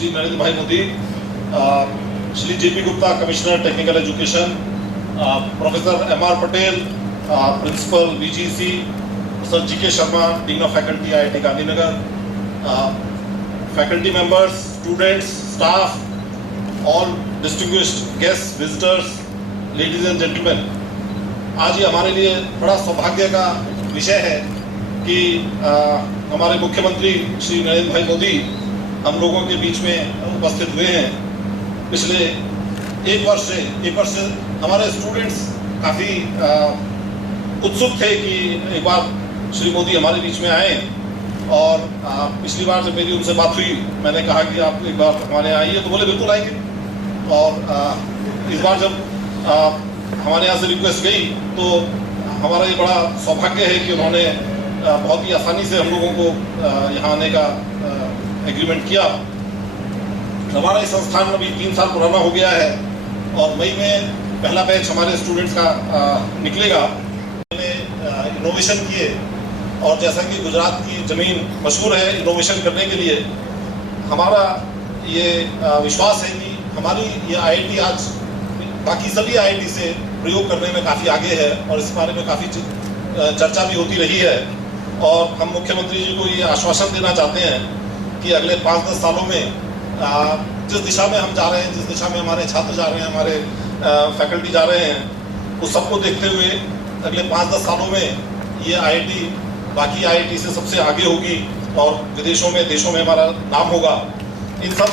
Shri Narendra Bhai Modi, Shri JP Gupta commissioner technical education, professor MR Patel principal VGC, sir GK Sharma dean of faculty IIT Gandhinagar, faculty members, students, staff, all distinguished guest, visitors, ladies and gentleman, आज ये हमारे लिए बड़ा सौभाग्य का विषय है कि हमारे मुख्यमंत्री श्री नरेंद्र भाई मोदी हम लोगों के बीच में उपस्थित हुए हैं। पिछले एक वर्ष से हमारे स्टूडेंट्स काफ़ी उत्सुक थे कि एक बार श्री मोदी हमारे बीच में आए, और पिछली बार जब मेरी उनसे बात हुई मैंने कहा कि आप एक बार हमारे यहाँ आइए, तो बोले बिल्कुल आएंगे। और इस बार जब हमारे यहाँ से रिक्वेस्ट गई तो हमारा ये बड़ा सौभाग्य है कि उन्होंने बहुत ही आसानी से हम लोगों को यहाँ आने का एग्रीमेंट किया। हमारा इस संस्थान अभी 3 साल पुराना हो गया है और मई में पहला बैच हमारे स्टूडेंट्स का निकलेगा। इनोवेशन किए, और जैसा कि गुजरात की ज़मीन मशहूर है इनोवेशन करने के लिए, हमारा ये विश्वास है कि हमारी ये आईआईटी आज बाकी सभी आईआईटी से प्रयोग करने में काफ़ी आगे है, और इस बारे में काफ़ी चर्चा भी होती रही है। और हम मुख्यमंत्री जी को ये आश्वासन देना चाहते हैं कि अगले 5-10 सालों में जिस दिशा में हम जा रहे हैं, जिस दिशा में हमारे छात्र जा रहे हैं, हमारे फैकल्टी जा रहे हैं, उस सबको देखते हुए अगले 5-10 सालों में ये आईआईटी बाकी आईआईटी से सबसे आगे होगी और विदेशों में, देशों में हमारा नाम होगा। इन सब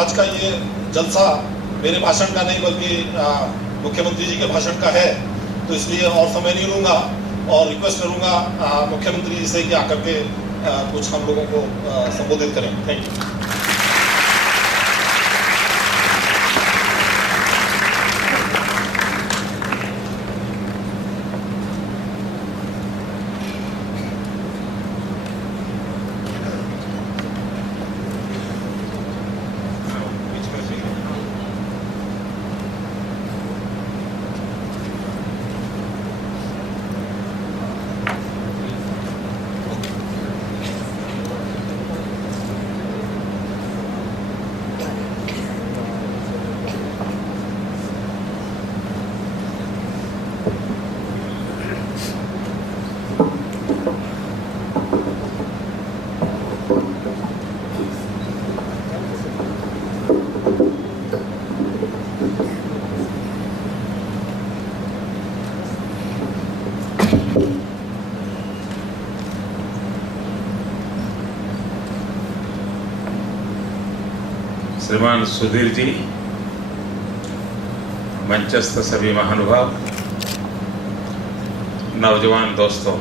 आज का ये जलसा मेरे भाषण का नहीं बल्कि मुख्यमंत्री जी के भाषण का है, तो इसलिए और समय नहीं लूँगा और रिक्वेस्ट करूँगा मुख्यमंत्री जी से कि आकर के कुछ हम लोगों को संबोधित करें। Thank you. श्रीमान सुधीर जी, मंचस्थ सभी महानुभाव, नौजवान दोस्तों,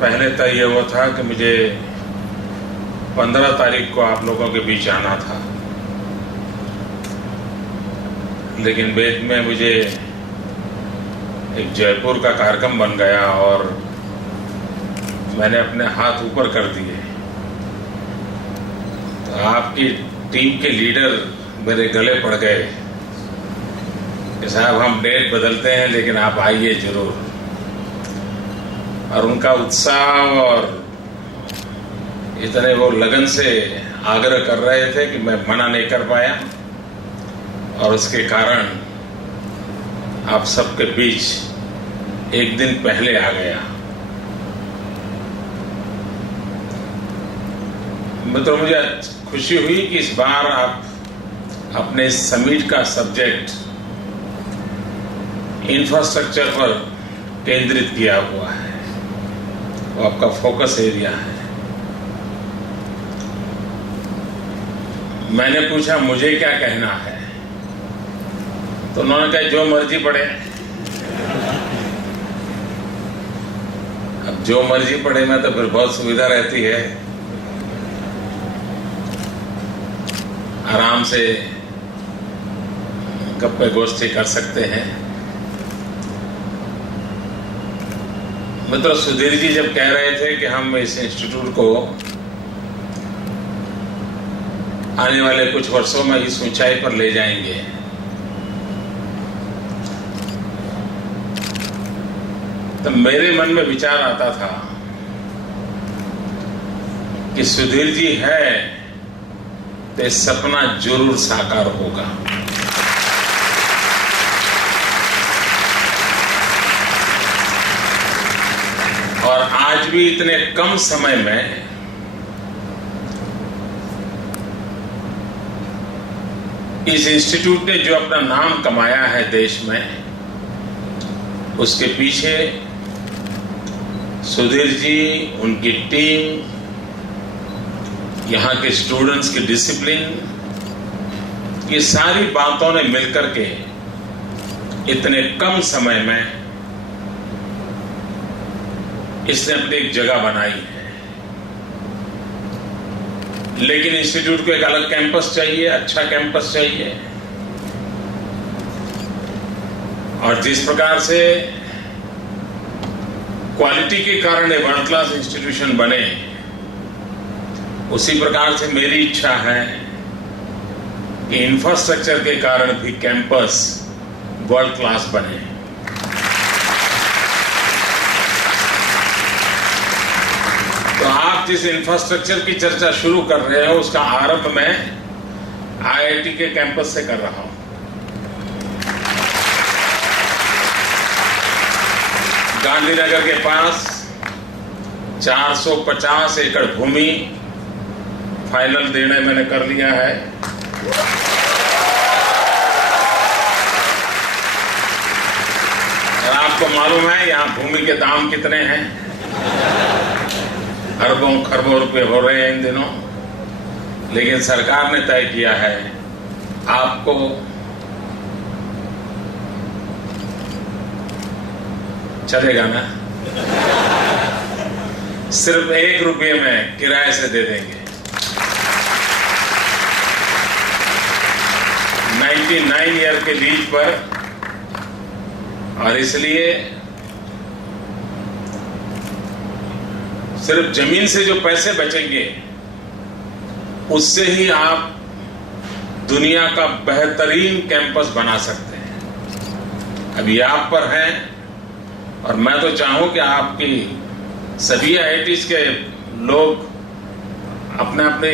पहले तय ये हुआ था कि मुझे 15 तारीख को आप लोगों के बीच आना था, लेकिन बाद में मुझे एक जयपुर का कार्यक्रम बन गया और मैंने अपने हाथ ऊपर कर दिए। आपकी टीम के लीडर मेरे गले पड़ गए कि साहब हम डेट बदलते हैं लेकिन आप आइए जरूर, और उनका उत्साह और इतने वो लगन से आग्रह कर रहे थे कि मैं मना नहीं कर पाया, और उसके कारण आप सबके बीच एक दिन पहले आ गया। मित्रों, मुझे खुशी हुई कि इस बार आप अपने समिट का सब्जेक्ट इंफ्रास्ट्रक्चर पर केंद्रित किया हुआ है, वो आपका फोकस एरिया है। मैंने पूछा मुझे क्या कहना है, तो उन्होंने कहा जो मर्जी पड़े। अब जो मर्जी पड़े में तो फिर बहुत सुविधा रहती है, आराम से गप्पे गोष्ठी कर सकते हैं। मित्रों, सुधीर जी जब कह रहे थे कि हम इस इंस्टीट्यूट को आने वाले कुछ वर्षों में इस ऊंचाई पर ले जाएंगे, तो मेरे मन में विचार आता था कि सुधीर जी है तो सपना जरूर साकार होगा। और आज भी इतने कम समय में इस इंस्टीट्यूट ने जो अपना नाम कमाया है देश में, उसके पीछे सुधीर जी, उनकी टीम, यहां के स्टूडेंट्स की डिसिप्लिन, ये सारी बातों ने मिलकर के इतने कम समय में इसने अपनी एक जगह बनाई है। लेकिन इंस्टीट्यूट को एक अलग कैंपस चाहिए, अच्छा कैंपस चाहिए। और जिस प्रकार से क्वालिटी के कारण ये वर्ल्ड क्लास इंस्टीट्यूशन बने, उसी प्रकार से मेरी इच्छा है कि इंफ्रास्ट्रक्चर के कारण भी कैंपस वर्ल्ड क्लास बने। तो आप जिस इंफ्रास्ट्रक्चर की चर्चा शुरू कर रहे हो, उसका आरंभ मैं आईआईटी के कैंपस से कर रहा हूं। गांधीनगर के पास 450 एकड़ भूमि फाइनल निर्णय मैंने कर लिया है। और आपको मालूम है यहां भूमि के दाम कितने हैं? अरबों खरबों रुपए हो रहे हैं इन दिनों। लेकिन सरकार ने तय किया है आपको चलेगा ना, सिर्फ 1 रुपये में किराए से दे देंगे। 99 ईयर के लीज पर। और इसलिए सिर्फ जमीन से जो पैसे बचेंगे उससे ही आप दुनिया का बेहतरीन कैंपस बना सकते हैं। अभी आप पर है, और मैं तो चाहूं कि आपकी सभी आईआईटीज के लोग अपने अपने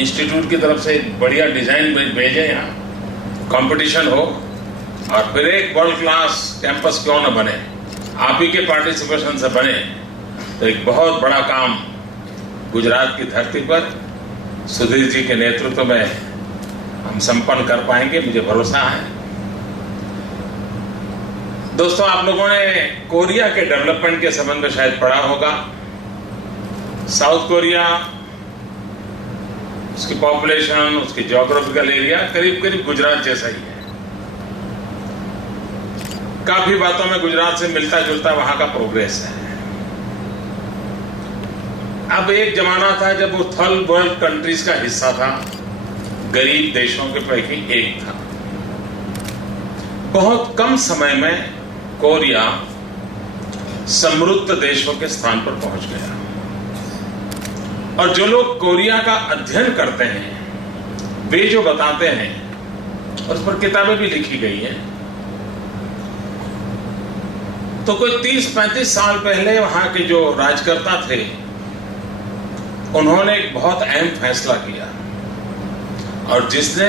इंस्टीट्यूट की तरफ से बढ़िया डिजाइन भेजें, यहाँ कंपटीशन हो और फिर एक वर्ल्ड क्लास कैंपस क्यों न बने, आप ही के पार्टिसिपेशन से बने तो एक बहुत बड़ा काम गुजरात की धरती पर सुधीर जी के नेतृत्व में हम संपन्न कर पाएंगे, मुझे भरोसा है। दोस्तों, आप लोगों ने कोरिया के डेवलपमेंट के संबंध में शायद पढ़ा होगा। साउथ कोरिया, उसकी पॉपुलेशन, उसकी ज्योग्राफिकल एरिया करीब करीब गुजरात जैसा ही है। काफी बातों में गुजरात से मिलता जुलता वहां का प्रोग्रेस है। अब एक जमाना था जब वो थर्ड वर्ल्ड कंट्रीज का हिस्सा था, गरीब देशों के पैकी एक था। बहुत कम समय में कोरिया समृद्ध देशों के स्थान पर पहुंच गया। और जो लोग कोरिया का अध्ययन करते हैं, वे जो बताते हैं, और उस पर किताबें भी लिखी गई हैं, तो कोई 30-35 साल पहले वहां के जो राजकर्ता थे, उन्होंने एक बहुत अहम फैसला किया और जिसने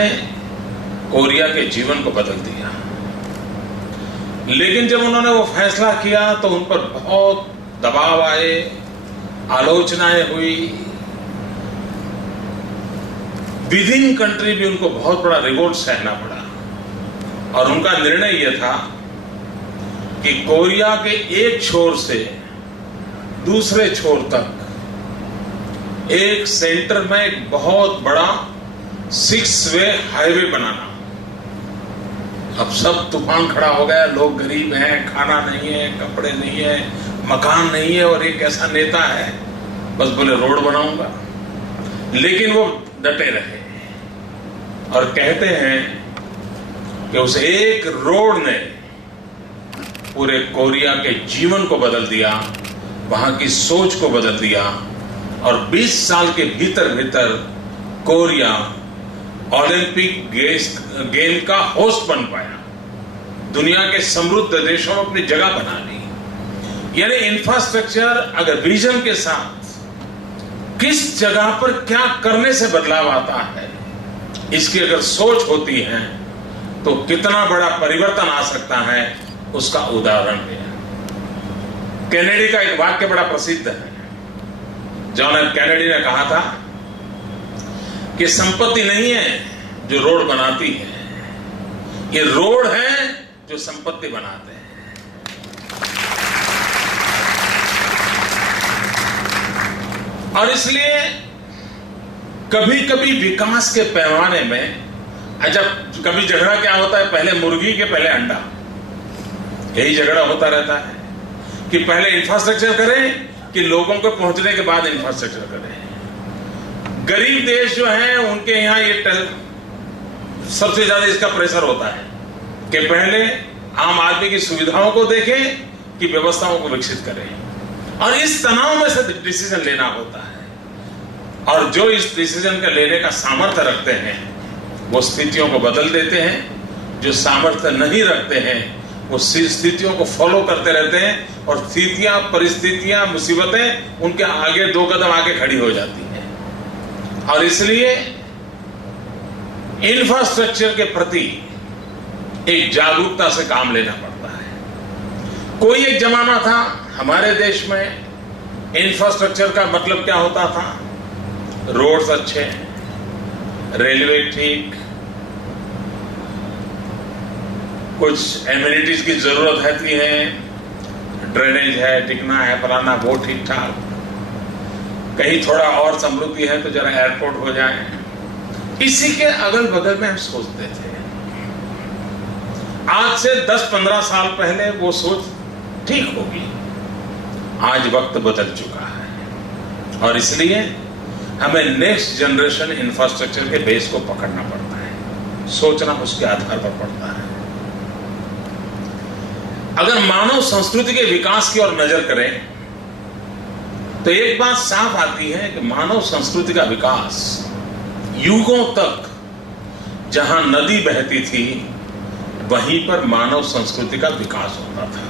कोरिया के जीवन को बदल दिया। लेकिन जब उन्होंने वो फैसला किया तो उन पर बहुत दबाव आए, आलोचनाएं हुई, विद इन कंट्री भी उनको बहुत बड़ा रिवोल्ट सहना पड़ा। और उनका निर्णय यह था कि कोरिया के एक छोर से दूसरे छोर तक एक सेंटर में एक बहुत बड़ा 6 वे हाईवे बनाना। अब सब तूफान खड़ा हो गया, लोग गरीब हैं, खाना नहीं है, कपड़े नहीं है, मकान नहीं है, और एक ऐसा नेता है बस बोले रोड बनाऊंगा। लेकिन वो डटे रहे और कहते हैं कि उस एक रोड ने पूरे कोरिया के जीवन को बदल दिया, वहां की सोच को बदल दिया। और 20 साल के भीतर भीतर कोरिया ओलंपिक गेम का होस्ट बन पाया, दुनिया के समृद्ध देशों में अपनी जगह बना ली। यानी इंफ्रास्ट्रक्चर अगर विजन के साथ किस जगह पर क्या करने से बदलाव आता है, इसकी अगर सोच होती है तो कितना बड़ा परिवर्तन आ सकता है, उसका उदाहरण है। कैनेडी का एक वाक्य बड़ा प्रसिद्ध है। जॉन एफ कैनेडी ने कहा था कि संपत्ति नहीं है जो रोड बनाती है, ये रोड है जो संपत्ति बनाते हैं। और इसलिए कभी कभी विकास के पैमाने में, जब कभी झगड़ा क्या होता है, पहले मुर्गी के पहले अंडा, यही झगड़ा होता रहता है कि पहले इंफ्रास्ट्रक्चर करें कि लोगों को पहुंचने के बाद इंफ्रास्ट्रक्चर करें। गरीब देश जो हैं उनके यहां ये सबसे ज्यादा इसका प्रेशर होता है कि पहले आम आदमी की सुविधाओं को देखें कि व्यवस्थाओं को विकसित करें, और इस तनाव में से डिसीजन लेना होता है। और जो इस डिसीजन का लेने का सामर्थ्य रखते हैं वो स्थितियों को बदल देते हैं, जो सामर्थ्य नहीं रखते हैं वो स्थितियों को फॉलो करते रहते हैं, और स्थितियां, परिस्थितियां, मुसीबतें उनके आगे 2 कदम आगे खड़ी हो जाती हैं। और इसलिए इंफ्रास्ट्रक्चर के प्रति एक जागरूकता से काम लेना पड़ता है। कोई एक जमाना था हमारे देश में इंफ्रास्ट्रक्चर का मतलब क्या होता था, रोड्स अच्छे, रेलवे ठीक, कुछ एमिनिटीज की जरूरत रहती है, ड्रेनेज है, टिकना है, फलाना, वो ठीक ठाक, कहीं थोड़ा और समृद्धि है तो जरा एयरपोर्ट हो जाए, इसी के अगल बगल में हम सोचते थे। आज से 10-15 साल पहले वो सोच ठीक होगी। आज वक्त बदल चुका है और इसलिए हमें नेक्स्ट जनरेशन इंफ्रास्ट्रक्चर के बेस को पकड़ना पड़ता है, सोचना उसके आधार पर पड़ता है। अगर मानव संस्कृति के विकास की ओर नजर करें तो एक बात साफ आती है कि मानव संस्कृति का विकास युगों तक जहां नदी बहती थी वहीं पर मानव संस्कृति का विकास होता था।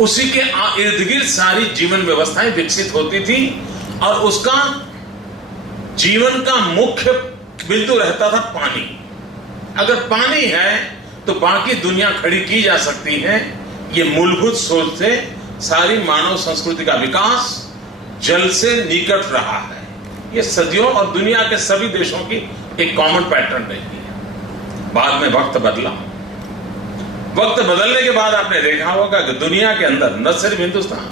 उसी के इर्द गिर्द सारी जीवन व्यवस्थाएं विकसित होती थी और उसका जीवन का मुख्य बिंदु रहता था पानी। अगर पानी है तो बाकी दुनिया खड़ी की जा सकती है। ये मूलभूत सोच से सारी मानव संस्कृति का विकास जल से निकट रहा है। ये सदियों और दुनिया के सभी देशों की एक कॉमन पैटर्न रही है। बाद में वक्त बदला। वक्त बदलने के बाद आपने देखा होगा कि दुनिया के अंदर न सिर्फ हिंदुस्तान,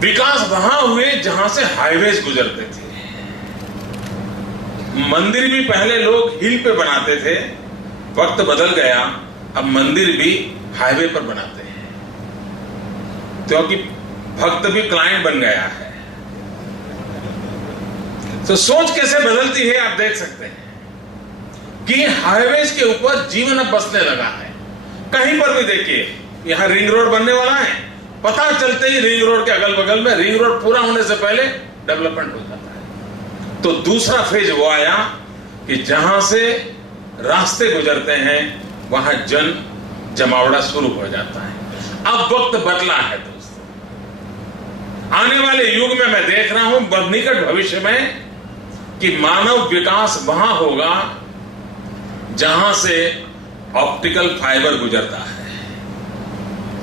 विकास वहां हुए जहां से हाईवेज गुजरते थे। मंदिर भी पहले लोग हिल पे बनाते थे, वक्त बदल गया, अब मंदिर भी हाईवे पर बनाते हैं क्योंकि भक्त भी क्लाइंट बन गया है। तो सोच कैसे बदलती है आप देख सकते हैं कि हाईवेज के ऊपर जीवन अब बसने लगा है। कहीं पर भी देखिए, यहां रिंग रोड बनने वाला है, पता चलते ही रिंग रोड के अगल बगल में, रिंग रोड पूरा होने से पहले डेवलपमेंट हो जाता है। तो दूसरा फेज वो आया कि जहां से रास्ते गुजरते हैं वहां जन जमावड़ा शुरू हो जाता है। अब वक्त बदला है दोस्तों। आने वाले युग में मैं देख रहा हूं निकट भविष्य में कि मानव विकास वहां होगा जहां से ऑप्टिकल फाइबर गुजरता है।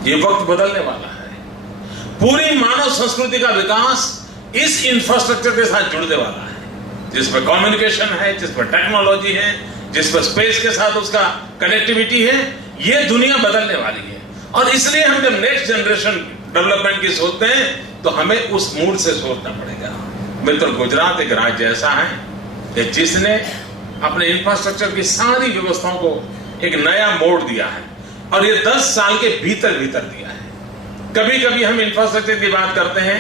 ये वक्त बदलने वाला है। पूरी मानव संस्कृति का विकास इस इंफ्रास्ट्रक्चर के साथ जुड़ने वाला है, जिसमें कम्युनिकेशन है, जिसमें टेक्नोलॉजी है, जिसमें स्पेस के साथ उसका कनेक्टिविटी है। ये दुनिया बदलने वाली है और इसलिए हम जब नेक्स्ट जनरेशन डेवलपमेंट की सोचते हैं तो हमें उस मूड से सोचना पड़ेगा। मित्र, गुजरात एक राज्य ऐसा है जिसने अपने इंफ्रास्ट्रक्चर की सारी व्यवस्थाओं को एक नया मोड़ दिया है और ये 10 साल के भीतर दिया है। कभी कभी हम इंफ्रास्ट्रक्चर की बात करते हैं,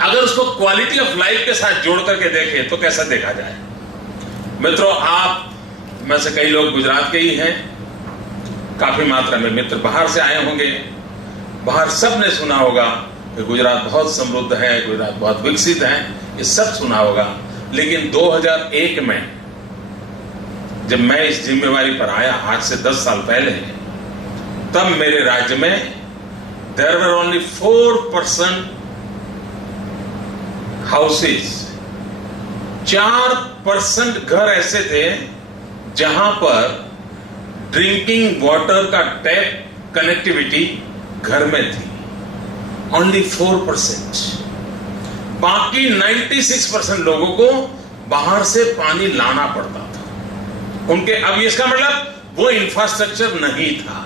अगर उसको क्वालिटी ऑफ लाइफ के साथ जोड़ करके देखें तो कैसा देखा जाए। मित्रों, आप में से कई लोग गुजरात के ही हैं, काफी मात्रा में मित्र बाहर से आए होंगे। बाहर सब ने सुना होगा कि गुजरात बहुत समृद्ध है, गुजरात बहुत विकसित है, ये सब सुना होगा। लेकिन 2001 में जब मैं इस जिम्मेवारी पर आया, आज से 10 साल पहले, तब मेरे राज्य में देयर वर ओनली 4% हाउसेस, 4% घर ऐसे थे जहां पर ड्रिंकिंग वाटर का टैप कनेक्टिविटी घर में थी। ओनली 4%। बाकी 96% लोगों को बाहर से पानी लाना पड़ता था उनके। अब इसका मतलब वो इंफ्रास्ट्रक्चर नहीं था।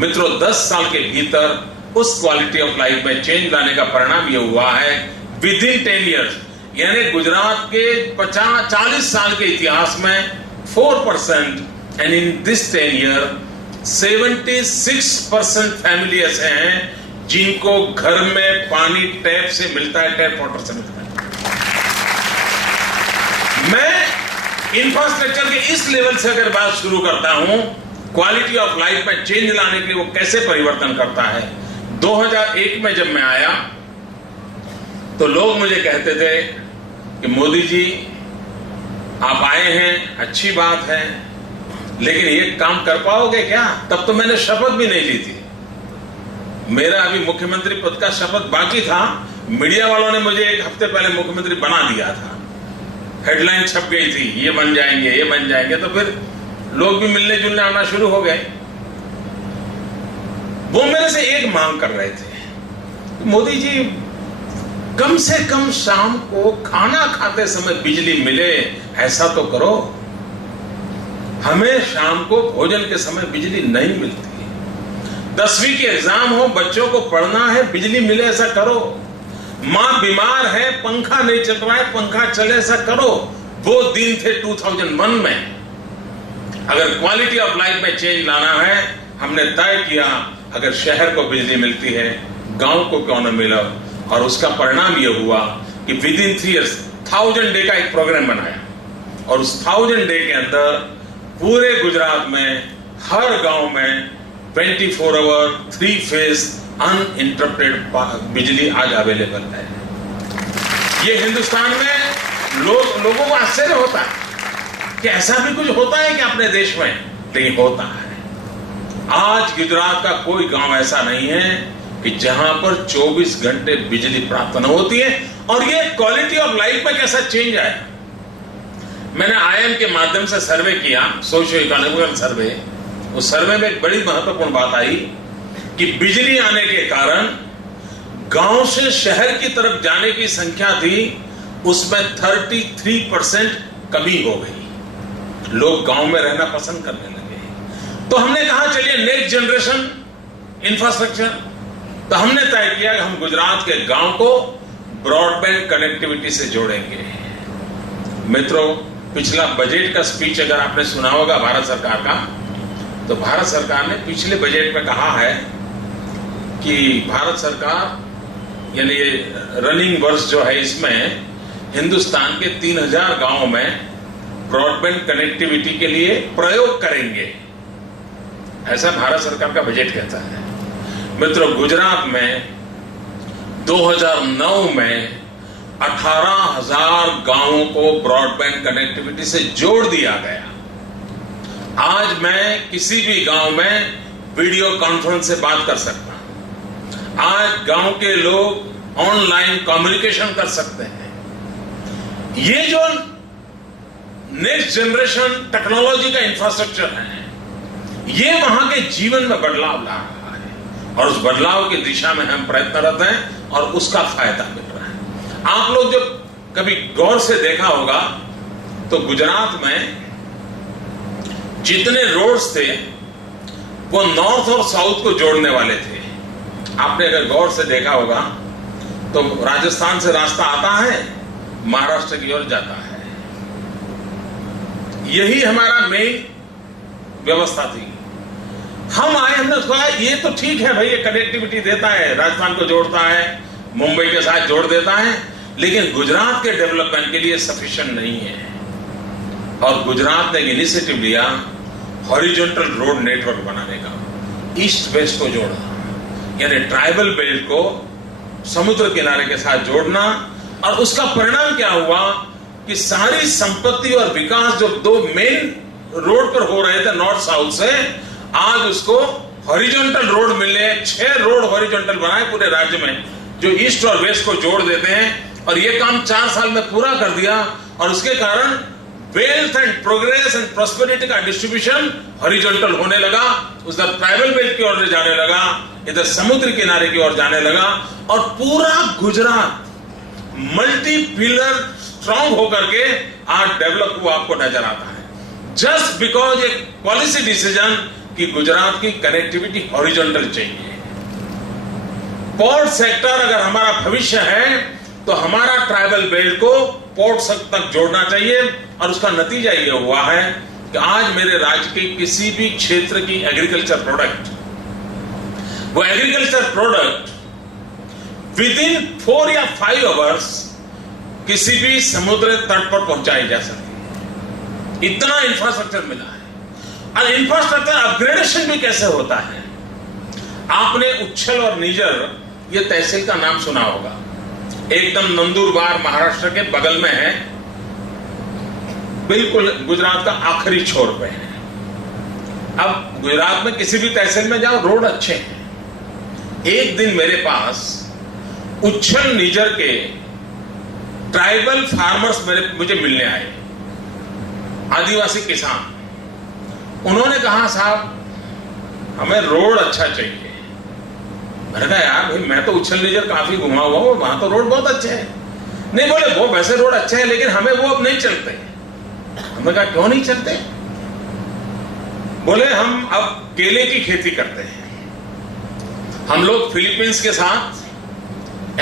मित्रों, 10 साल के भीतर उस क्वालिटी ऑफ लाइफ में चेंज लाने का परिणाम ये हुआ है विद इन 10 ईयर्स, यानी गुजरात के 40 साल के इतिहास में 4%, and in this 10 year 76% family ऐसे हैं जिनको घर में पानी टैप से मिलता है, टैप वाटर से मिलता है। मैं इंफ्रास्ट्रक्चर के इस लेवल से अगर बात शुरू करता हूं, क्वालिटी ऑफ लाइफ में चेंज लाने के लिए वो कैसे परिवर्तन करता है। 2001 में जब मैं आया तो लोग मुझे कहते थे कि मोदी जी आप आए हैं, अच्छी बात है, लेकिन ये काम कर पाओगे क्या? तब तो मैंने शपथ भी नहीं ली थी। मेरा अभी मुख्यमंत्री पद का शपथ बाकी था। मीडिया वालों ने मुझे 1 हफ्ते पहले मुख्यमंत्री बना दिया था। हेडलाइन छप गई थी, ये बन जाएंगे, ये बन जाएंगे। तो फिर लोग भी मिलने जुलने आना शुरू हो गए। वो मेरे से एक मांग कर रहे थे, मोदी जी कम से कम शाम को खाना खाते समय बिजली मिले, ऐसा तो करो। हमें शाम को भोजन के समय बिजली नहीं मिलती। 10वीं के एग्जाम हो, बच्चों को पढ़ना है, बिजली मिले, ऐसा करो। मां बीमार है, पंखा नहीं चल रहा है, पंखा चले, ऐसा करो। वो दिन थे 2001 में। अगर क्वालिटी ऑफ लाइफ में चेंज लाना है, हमने तय किया अगर शहर को बिजली मिलती है, गांव को क्यों न मिला। और उसका परिणाम यह हुआ कि विद इन 3 ईयर्स 1000 डे का एक प्रोग्राम बनाया, और उस 1000 डे के अंदर पूरे गुजरात में हर गांव में 24 आवर 3 फेज अनइंटरप्टेड बिजली आज अवेलेबल है। ये हिंदुस्तान में लोगों को आश्चर्य होता है कि ऐसा भी कुछ होता है कि अपने देश में, लेकिन होता है। आज गुजरात का कोई गांव ऐसा नहीं है कि जहां पर 24 घंटे बिजली प्राप्त न होती है। और ये क्वालिटी ऑफ लाइफ में कैसा चेंज आया। मैंने आईएम के माध्यम से सर्वे किया, सोशियो इकोनॉमिकल सर्वे। उस सर्वे में एक बड़ी महत्वपूर्ण बात आई कि बिजली आने के कारण गांव से शहर की तरफ जाने की संख्या थी, उसमें 33% कमी हो गई। लोग गांव में रहना पसंद करने लगे। तो हमने कहा चलिए नेक्स्ट जनरेशन इंफ्रास्ट्रक्चर। तो हमने तय किया कि हम गुजरात के गांव को ब्रॉडबैंड कनेक्टिविटी से जोड़ेंगे। मित्रों, पिछला बजट का स्पीच अगर आपने सुना होगा भारत सरकार का, तो भारत सरकार ने पिछले बजट में कहा है कि भारत सरकार यानी रनिंग वर्ष जो है इसमें हिंदुस्तान के 3000 गांवों में ब्रॉडबैंड कनेक्टिविटी के लिए प्रयोग करेंगे, ऐसा भारत सरकार का बजट कहता है। मित्रों, गुजरात में 2009 में 18,000 गांवों को ब्रॉडबैंड कनेक्टिविटी से जोड़ दिया गया। आज मैं किसी भी गांव में वीडियो कॉन्फ्रेंस से बात कर सकता हूं। आज गांव के लोग ऑनलाइन कम्युनिकेशन कर सकते हैं। ये जो नेक्स्ट जनरेशन टेक्नोलॉजी का इंफ्रास्ट्रक्चर है, ये वहां के जीवन में बदलाव ला रहा है, और उस बदलाव की दिशा में हम प्रयत्नरत हैं और उसका फायदा मिल रहा है। आप लोग जब कभी गौर से देखा होगा तो गुजरात में जितने रोड्स थे वो नॉर्थ और साउथ को जोड़ने वाले थे। आपने अगर गौर से देखा होगा तो राजस्थान से रास्ता आता है, महाराष्ट्र की ओर जाता है। यही हमारा मेन व्यवस्था थी। हम आए, हमने कहा ये तो ठीक है भाई, ये कनेक्टिविटी देता है, राजस्थान को जोड़ता है, मुंबई के साथ जोड़ देता है, लेकिन गुजरात के डेवलपमेंट के लिए सफिशिएंट नहीं है। और गुजरात ने इनिशिएटिव लिया हॉरिजॉन्टल रोड नेटवर्क बनाने का, ईस्ट वेस्ट को जोड़ा, यानी ट्राइबल बेल्ट को समुद्र किनारे के साथ जोड़ना। और उसका परिणाम क्या हुआ कि सारी संपत्ति और विकास जो दो मेन रोड पर हो रहे थे नॉर्थ साउथ से, आज उसको हॉरिजॉन्टल रोड मिले, 6 रोड हॉरिजॉन्टल बनाए पूरे राज्य में, जो ईस्ट और वेस्ट को जोड़ देते हैं, और ये काम 4 साल में पूरा कर दिया। और उसके कारण wealth and progress and prosperity का डिस्ट्रीब्यूशन हॉरिजॉन्टल होने लगा, उधर ट्राइबल बेल्ट की ओर जाने लगा, इधर समुद्र किनारे की ओर जाने लगा, और पूरा गुजरात मल्टी पिलर स्ट्रांग होकर के आज डेवलप हुआ आपको नजर आता है, जस्ट बिकॉज एक पॉलिसी डिसीजन कि गुजरात की कनेक्टिविटी हॉरिजॉन्टल चाहिए। पोर्ट सेक्टर अगर हमारा भविष्य है तो हमारा ट्राइबल बेल्ट को पोर्ट तक जोड़ना चाहिए, और उसका नतीजा ये हुआ है कि आज मेरे राज्य के किसी भी क्षेत्र की एग्रीकल्चर प्रोडक्ट, वो एग्रीकल्चर प्रोडक्ट विद इन 4 या 5 आवर्स किसी भी समुद्र तट पर पहुंचाई जा सकती, इतना इंफ्रास्ट्रक्चर मिला है। और इंफ्रास्ट्रक्चर अपग्रेडेशन भी कैसे होता है, आपने उच्छल और निजर ये तहसील का नाम सुना होगा, एकदम नंदुरबार महाराष्ट्र के बगल में है, बिल्कुल गुजरात का आखिरी छोर पे है। अब गुजरात में किसी भी तहसील में जाओ, रोड अच्छे हैं। एक दिन मेरे पास उच्छल निजर के ट्राइबल फार्मर्स मुझे मिलने आए, आदिवासी किसान। उन्होंने कहा साहब हमें रोड अच्छा चाहिए। मैंने कहा यार भाई मैं तो उच्छल निजर काफी घुमा हुआ हूं, वहां तो रोड बहुत अच्छे हैं। नहीं, बोले वो वैसे रोड अच्छे हैं लेकिन हमें वो अब नहीं चलते। हमने कहा क्यों नहीं चलते? बोले हम अब केले की खेती करते हैं, हम लोग फिलीपींस के साथ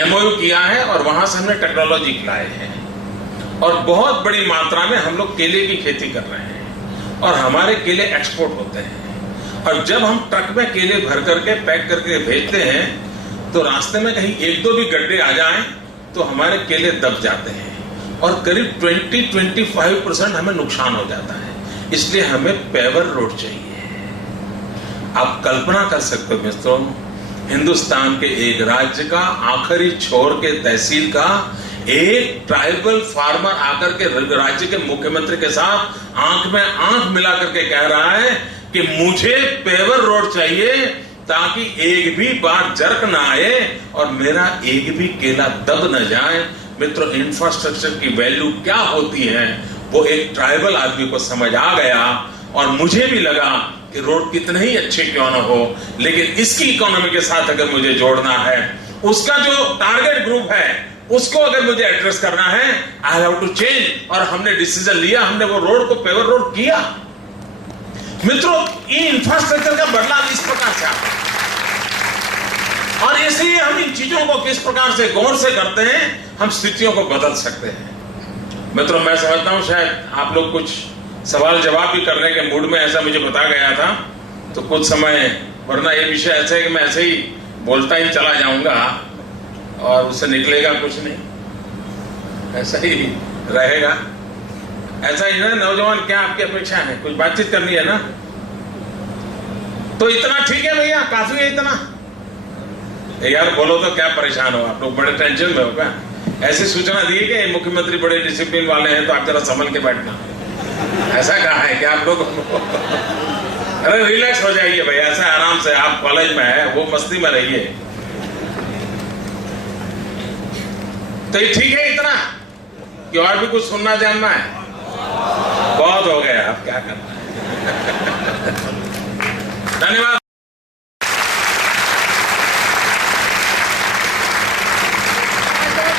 MOU किया है और वहां से हमने टेक्नोलॉजी लाए हैं, और बहुत बड़ी मात्रा में हम लोग केले की खेती कर रहे हैं, और हमारे केले एक्सपोर्ट होते हैं। और जब हम ट्रक में केले भर करके पैक करके भेजते हैं तो रास्ते में कहीं 1-2 भी गड्ढे आ जाएं तो हमारे केले दब जाते हैं, और करीब 20-25% हमें नुकसान हो जाता है। इसलिए हमें पेवर रोड चाहिए। आप कल्पना कर सकते हो मित्रों, हिंदुस्तान के एक राज्य का आखिरी छोर के तहसील का एक ट्राइबल फार्मर आकर के राज्य के मुख्यमंत्री के साथ आंख में आंख मिला करके कह रहा है कि मुझे पेवर रोड चाहिए ताकि एक भी बार जर्क ना आए और मेरा एक भी केला दब न जाए। मित्रों, इंफ्रास्ट्रक्चर की वैल्यू क्या होती है वो एक ट्राइबल आदमी को समझ आ गया, और मुझे भी लगा कि रोड कितने ही अच्छे क्यों ना हो, लेकिन इसकी इकोनॉमी के साथ अगर मुझे जोड़ना है, उसका जो टारगेट ग्रुप है उसको अगर मुझे एड्रेस करना है, आई हैव टू चेंज। और हमने डिसीजन लिया, हमने वो रोड को पेवर रोड किया। मित्रों, ये इंफ्रास्ट्रक्चर का बदलाव इस प्रकार से आता है, और इसलिए हम इन चीजों को किस प्रकार से गौर से करते हैं, हम स्थितियों को बदल सकते हैं। मित्रों, मैं समझता हूं शायद आप लोग कुछ सवाल जवाब भी करने के मूड में, ऐसा मुझे बता गया था, तो कुछ समय, वरना ये विषय ऐसा है कि मैं ऐसे ही बोलता ही चला जाऊंगा और उससे निकलेगा कुछ नहीं, ऐसा ही रहेगा। ऐसा ही ना नौजवान, क्या आपकी अपेक्षा है? कुछ बातचीत करनी है ना? तो इतना ठीक है भैया, काफी है इतना। यार बोलो तो क्या परेशान हो आप लोग, बड़े टेंशन में हो क्या? ऐसी सूचना दी है कि मुख्यमंत्री बड़े डिसिप्लिन वाले हैं तो आप जरा संभल के बैठना, ऐसा कहा है कि आप लोग अरे रिलैक्स हो जाइए भाई, ऐसा आराम से, आप कॉलेज में है, वो मस्ती में रहिए। तो ये ठीक है इतना कि और भी कुछ सुनना जानना है? बहुत हो गया, आप क्या करना है। धन्यवाद।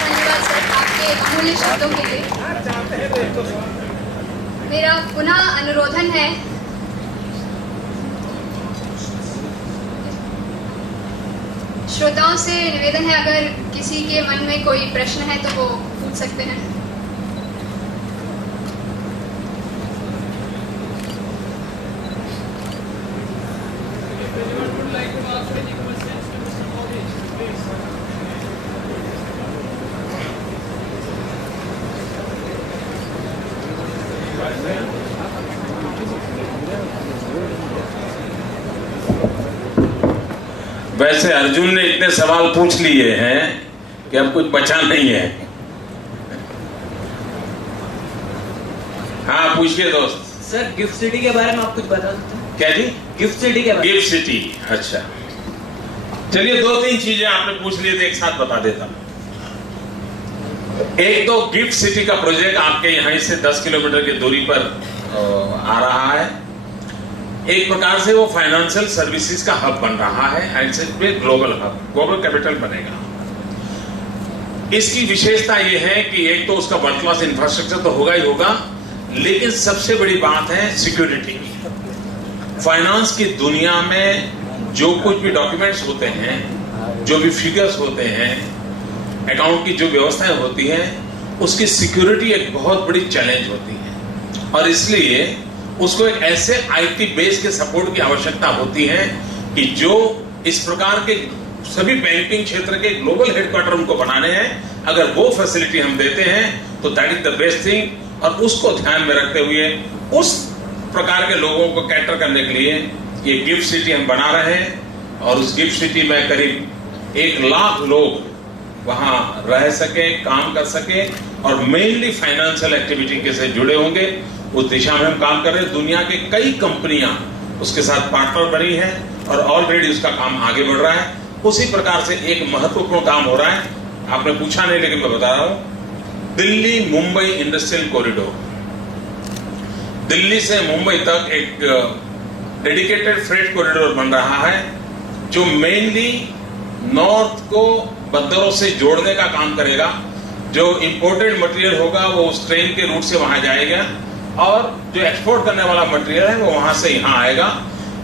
धन्यवाद सर आपके अमूल्य शब्दों के लिए। मेरा पुनः अनुरोधन है श्रोताओं से निवेदन है, अगर किसी के मन में कोई प्रश्न है तो वो पूछ सकते हैं। वैसे अर्जुन ने इतने सवाल पूछ लिए हैं कि अब कुछ बचा नहीं है। हाँ पूछिए दोस्त। सर, गिफ्ट सिटी के बारे में आप कुछ बता सकते हैं? क्या जी? गिफ्ट सिटी के बारे में। गिफ्ट सिटी, अच्छा चलिए 2-3 चीजें आपने पूछ लिए थे, एक साथ बता देता हूं। एक तो गिफ्ट सिटी का प्रोजेक्ट आपके यहां से 10 किलोमीटर की दूरी पर आ रहा है। एक प्रकार से वो फाइनेंशियल सर्विसेज का हब बन रहा है and global hub, global capital बनेगा। इसकी विशेषता ये है कि एक तो उसका वर्ल्ड क्लास इंफ्रास्ट्रक्चर तो होगा ही होगा, लेकिन सबसे बड़ी बात है सिक्योरिटी। फाइनेंस की दुनिया में जो कुछ भी डॉक्यूमेंट्स होते हैं, जो भी फिगर्स होते हैं, अकाउंट की जो व्यवस्थाएं होती हैं, उसकी सिक्योरिटी एक बहुत बड़ी चैलेंज होती है और इसलिए उसको एक ऐसे आईटी बेस के सपोर्ट की आवश्यकता होती है कि जो इस प्रकार के सभी बैंकिंग क्षेत्र के ग्लोबल हेडक्वार्टर उनको बनाने हैं। अगर वो फैसिलिटी हम देते हैं तो that is the best thing और उसको ध्यान में रखते हुए उस प्रकार के लोगों को कैटर करने के लिए ये गिफ्ट सिटी हम बना रहे हैं और उस गिफ्ट सिटी में करीब 1 लाख लोग वहां रह सके, काम कर सके और मेनली फाइनेंशियल एक्टिविटी के से जुड़े होंगे। उस दिशा में हम काम कर रहे हैं। दुनिया के कई कंपनियां उसके साथ पार्टनर बनी है और ऑलरेडी उसका काम आगे बढ़ रहा है। उसी प्रकार से एक महत्वपूर्ण काम हो रहा है, आपने पूछा नहीं लेकिन मैं बता रहा हूं, दिल्ली मुंबई इंडस्ट्रियल कॉरिडोर। दिल्ली से मुंबई तक एक डेडिकेटेड फ्रेट कॉरिडोर बन रहा है जो मेनली नॉर्थ को बंदरों से जोड़ने का काम करेगा। जो इंपोर्टेड मटेरियल होगा वो उस ट्रेन के रूट से वहां जाएगा और जो एक्सपोर्ट करने वाला मटेरियल है वो वहां से यहां आएगा।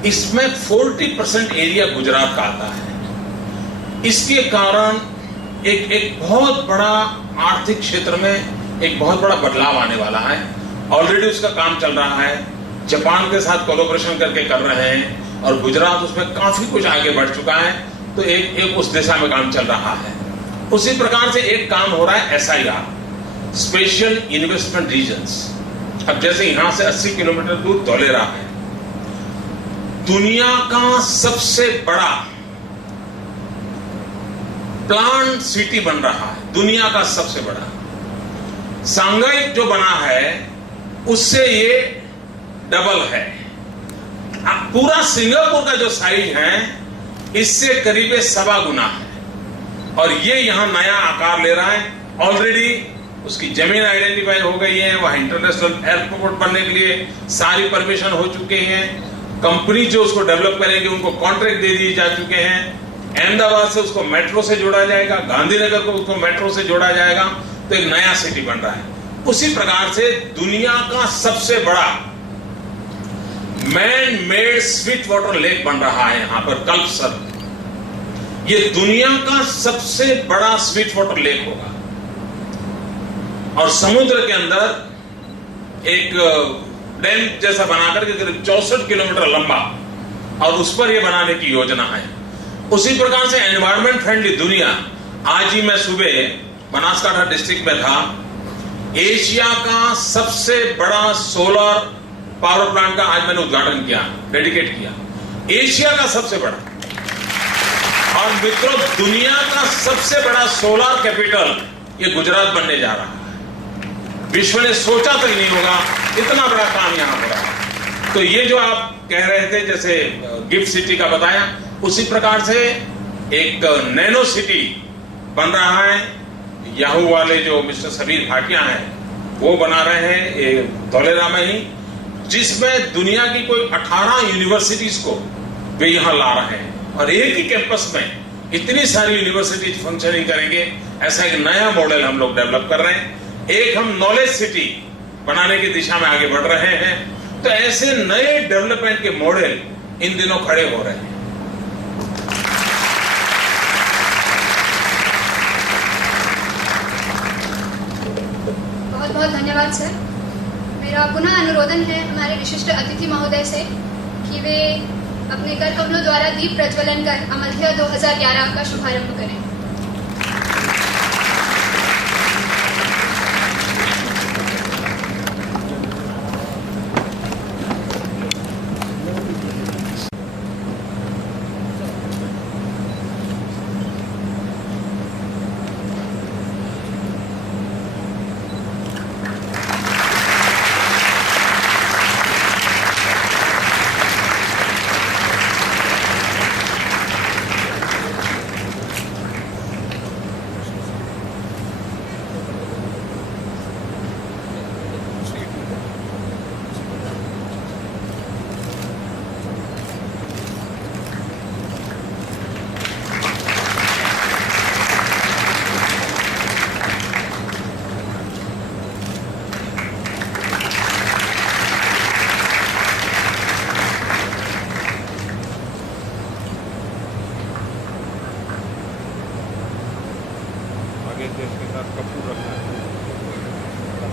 इसमें 40% एरिया गुजरात का आता है। इसके कारण एक बहुत बड़ा आर्थिक क्षेत्र में एक बहुत बड़ा बदलाव आने वाला है। ऑलरेडी उसका काम चल रहा है, जापान के साथ कोलैबोरेशन करके कर रहे हैं और गुजरात उसमें काफी कुछ आगे बढ़ चुका है। तो एक उस दिशा में काम चल रहा है। उसी प्रकार से एक काम हो रहा है SIR, स्पेशल इन्वेस्टमेंट रीजन्स। अब जैसे यहां से 80 किलोमीटर दूर धौलेरा है, दुनिया का सबसे बड़ा प्लांट सिटी बन रहा है, दुनिया का सबसे बड़ा। सांघाई जो बना है उससे ये डबल है। पूरा सिंगापुर का जो साइज है इससे करीब 1.25 गुना है और ये यहां नया आकार ले रहा है। ऑलरेडी उसकी जमीन आइडेंटिफाई हो गई है, वहां इंटरनेशनल एयरपोर्ट बनने के लिए सारी परमिशन हो चुके हैं। कंपनी जो उसको डेवलप करेंगे उनको कॉन्ट्रैक्ट दे दिए जा चुके हैं। अहमदाबाद से उसको मेट्रो से जोड़ा जाएगा, गांधीनगर को उसको मेट्रो से जोड़ा जाएगा, तो एक नया सिटी बन रहा है। उसी प्रकार से दुनिया का सबसे बड़ा man made sweet water lake बन रहा है यहां पर कल्पसर। ये दुनिया का सबसे बड़ा स्वीट वाटर लेक होगा और समुद्र के अंदर एक डैम जैसा बनाकर के करीब 64 किलोमीटर लंबा और उस पर यह बनाने की योजना है। उसी प्रकार से एनवायरमेंट फ्रेंडली दुनिया, आज ही मैं सुबह बनासकांठा डिस्ट्रिक्ट में था, एशिया का सबसे बड़ा सोलर पावर प्लांट का आज मैंने उद्घाटन किया, डेडिकेट किया, एशिया का सबसे बड़ा। और मित्रों, दुनिया का सबसे बड़ा सोलर कैपिटल ये गुजरात बनने जा रहा है। विश्व ने सोचा तक नहीं होगा इतना बड़ा काम यहां हो रहा है। तो ये जो आप कह रहे थे, जैसे गिफ्ट सिटी का बताया, उसी प्रकार से एक नैनो सिटी बन रहा है। याहू वाले जो मिस्टर सबीर भाटिया हैं वो बना रहे हैं धौलेरा में ही, जिसमें दुनिया की कोई 18 यूनिवर्सिटीज को वे यहां ला रहे हैं और एक ही कैंपस में इतनी सारी यूनिवर्सिटीज फंक्शनिंग करेंगे। ऐसा एक नया मॉडल हम लोग डेवलप कर रहे हैं। एक हम नॉलेज सिटी बनाने की दिशा में आगे बढ़ रहे हैं। तो ऐसे नए डेवलपमेंट के मॉडल इन दिनों खड़े हो रहे हैं। बहुत बहुत धन्यवाद सर। मेरा पुनः अनुरोधन है हमारे विशिष्ट अतिथि महोदय से कि वे अपने कर कमलों द्वारा दीप प्रज्वलन कर अमध्य 2011 का शुभारंभ करें।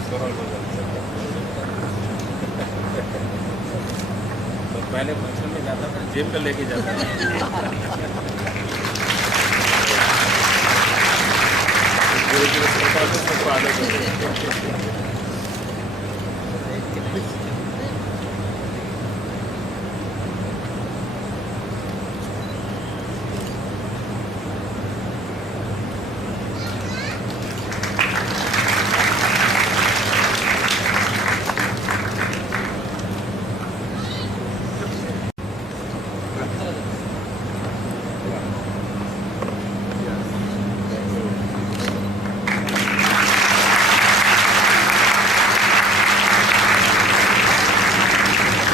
तो पहले फंक्शन में जाता था, जेब में लेके जाता था।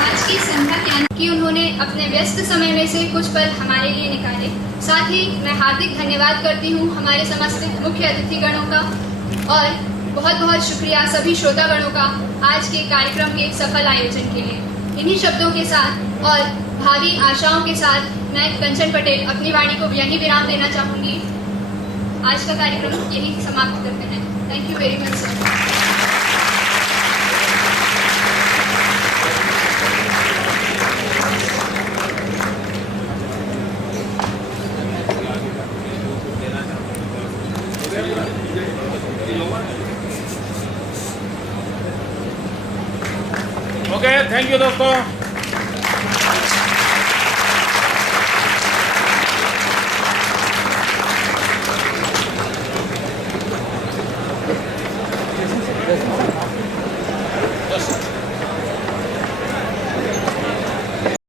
आज की संध्या की उन्होंने अपने व्यस्त समय में से कुछ पल हमारे लिए निकाले। साथ ही मैं हार्दिक धन्यवाद करती हूँ हमारे समस्त मुख्य अतिथिगणों का और बहुत बहुत शुक्रिया सभी श्रोतागणों का आज के कार्यक्रम के सफल आयोजन के लिए। इन्हीं शब्दों के साथ और भावी आशाओं के साथ मैं कंचन पटेल अपनी वाणी को यही विराम देना चाहूंगी। आज का कार्यक्रम यही समाप्त करते हैं। Thank you very much sir. Okay, thank you दोस्तों।